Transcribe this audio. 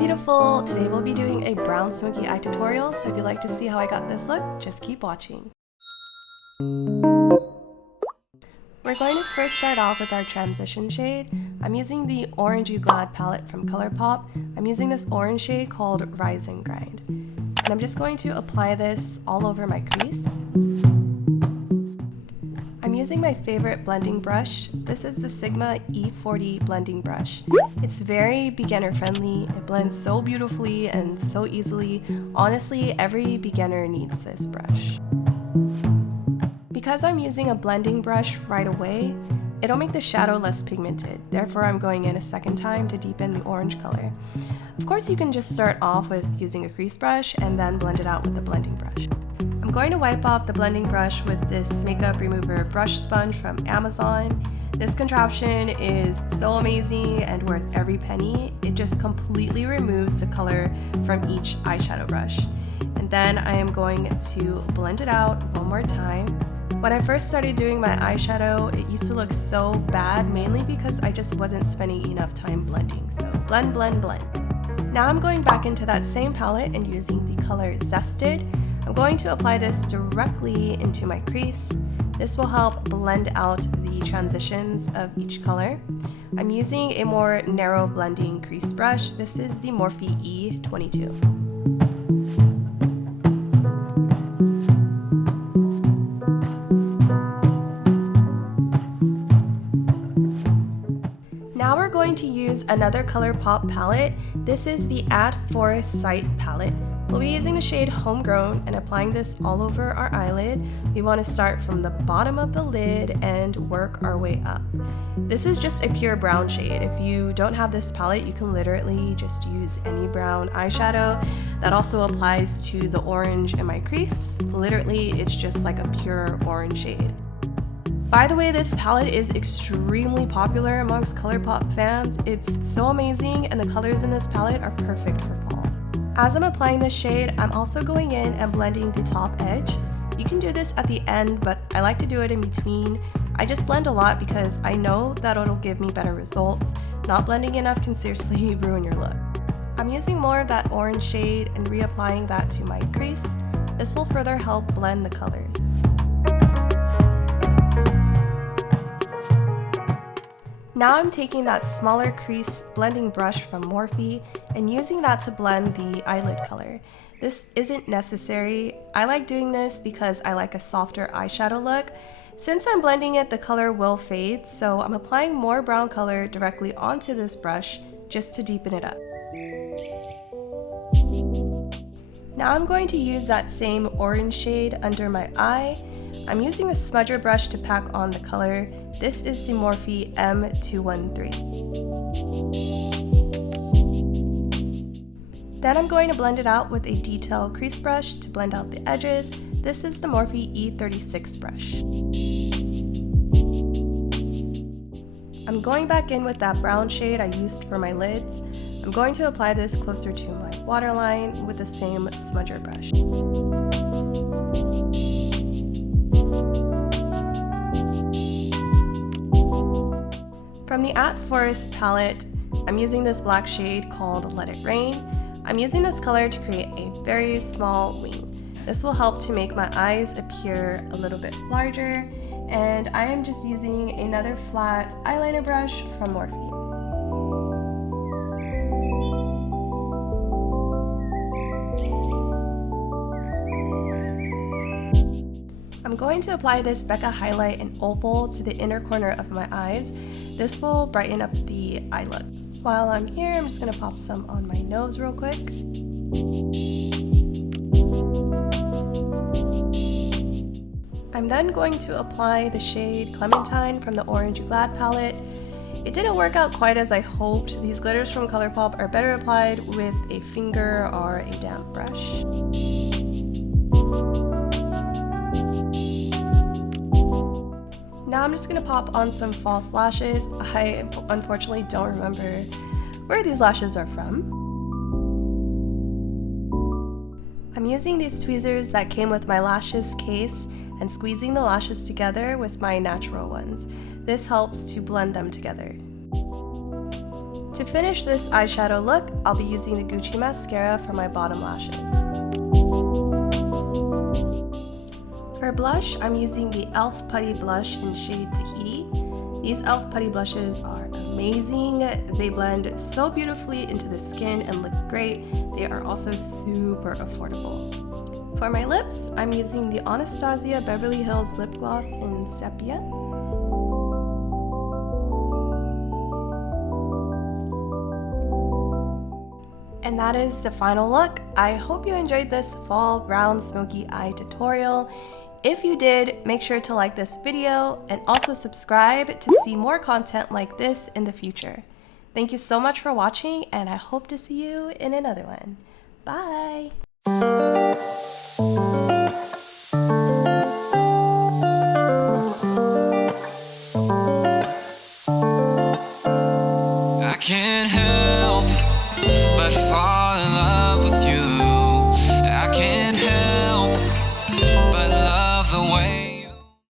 beautiful! Today we'll be doing a brown smoky eye tutorial, so if you'd like to see how I got this look, just keep watching. We're going to first start off with our transition shade. I'm using the Orange You Glad palette from Colourpop. I'm using this orange shade called Rise and Grind. And I'm just going to apply this all over my crease. I'm using my favorite blending brush. This is the Sigma E40 blending brush. It's very beginner friendly. It blends so beautifully and so easily. Honestly, every beginner needs this brush. Because I'm using a blending brush right away, it'll make the shadow less pigmented. Therefore, I'm going in a second time to deepen the orange color. Of course, you can just start off with using a crease brush and then blend it out with the blending brush. I'm going to wipe off the blending brush with this makeup remover brush sponge from Amazon. This contraption is so amazing and worth every penny. It just completely removes the color from each eyeshadow brush. And then I am going to blend it out one more time. When I first started doing my eyeshadow, it used to look so bad, mainly because I just wasn't spending enough time blending. So blend, blend, blend. Now I'm going back into that same palette and using the color Zested. I'm going to apply this directly into my crease. This will help blend out the transitions of each color. I'm using a more narrow blending crease brush. This is the Morphe E22. Now we're going to use another Colourpop palette. This is the At Forest Sight palette. We'll be using the shade Homegrown and applying this all over our eyelid. We want to start from the bottom of the lid and work our way up. This is just a pure brown shade. If you don't have this palette, you can literally just use any brown eyeshadow. That also applies to the orange in my crease. Literally, it's just like a pure orange shade. By the way, this palette is extremely popular amongst Colourpop fans. It's so amazing, and the colors in this palette are perfect for fall. As I'm applying this shade, I'm also going in and blending the top edge. You can do this at the end, but I like to do it in between. I just blend a lot because I know that it'll give me better results. Not blending enough can seriously ruin your look. I'm using more of that orange shade and reapplying that to my crease. This will further help blend the colors. Now I'm taking that smaller crease blending brush from Morphe and using that to blend the eyelid color. This isn't necessary. I like doing this because I like a softer eyeshadow look. Since I'm blending it, the color will fade, so I'm applying more brown color directly onto this brush just to deepen it up. Now I'm going to use that same orange shade under my eye. I'm using a smudger brush to pack on the color. This is the Morphe M213. Then I'm going to blend it out with a detail crease brush to blend out the edges. This is the Morphe E36 brush. I'm going back in with that brown shade I used for my lids. I'm going to apply this closer to my waterline with the same smudger brush. From the At Forest palette, I'm using this black shade called Let It Rain. I'm using this color to create a very small wing. This will help to make my eyes appear a little bit larger, and I am just using another flat eyeliner brush from Morphe. I'm going to apply this Becca highlight in Opal to the inner corner of my eyes. This will brighten up the eye look. While I'm here, I'm just going to pop some on my nose real quick. I'm then going to apply the shade Clementine from the Orange You Glad palette. It didn't work out quite as I hoped. These glitters from Colourpop are better applied with a finger or a damp brush. Now I'm just going to pop on some false lashes. I unfortunately don't remember where these lashes are from. I'm using these tweezers that came with my lashes case and squeezing the lashes together with my natural ones. This helps to blend them together. To finish this eyeshadow look, I'll be using the Gucci mascara for my bottom lashes. For blush, I'm using the e.l.f. Putty Blush in shade Tahiti. These e.l.f. Putty blushes are amazing. They blend so beautifully into the skin and look great. They are also super affordable. For my lips, I'm using the Anastasia Beverly Hills Lip Gloss in Sepia. And that is the final look. I hope you enjoyed this fall brown smoky eye tutorial. If you did, make sure to like this video and also subscribe to see more content like this in the future. Thank you so much for watching, and I hope to see you in another one. Bye! I can't help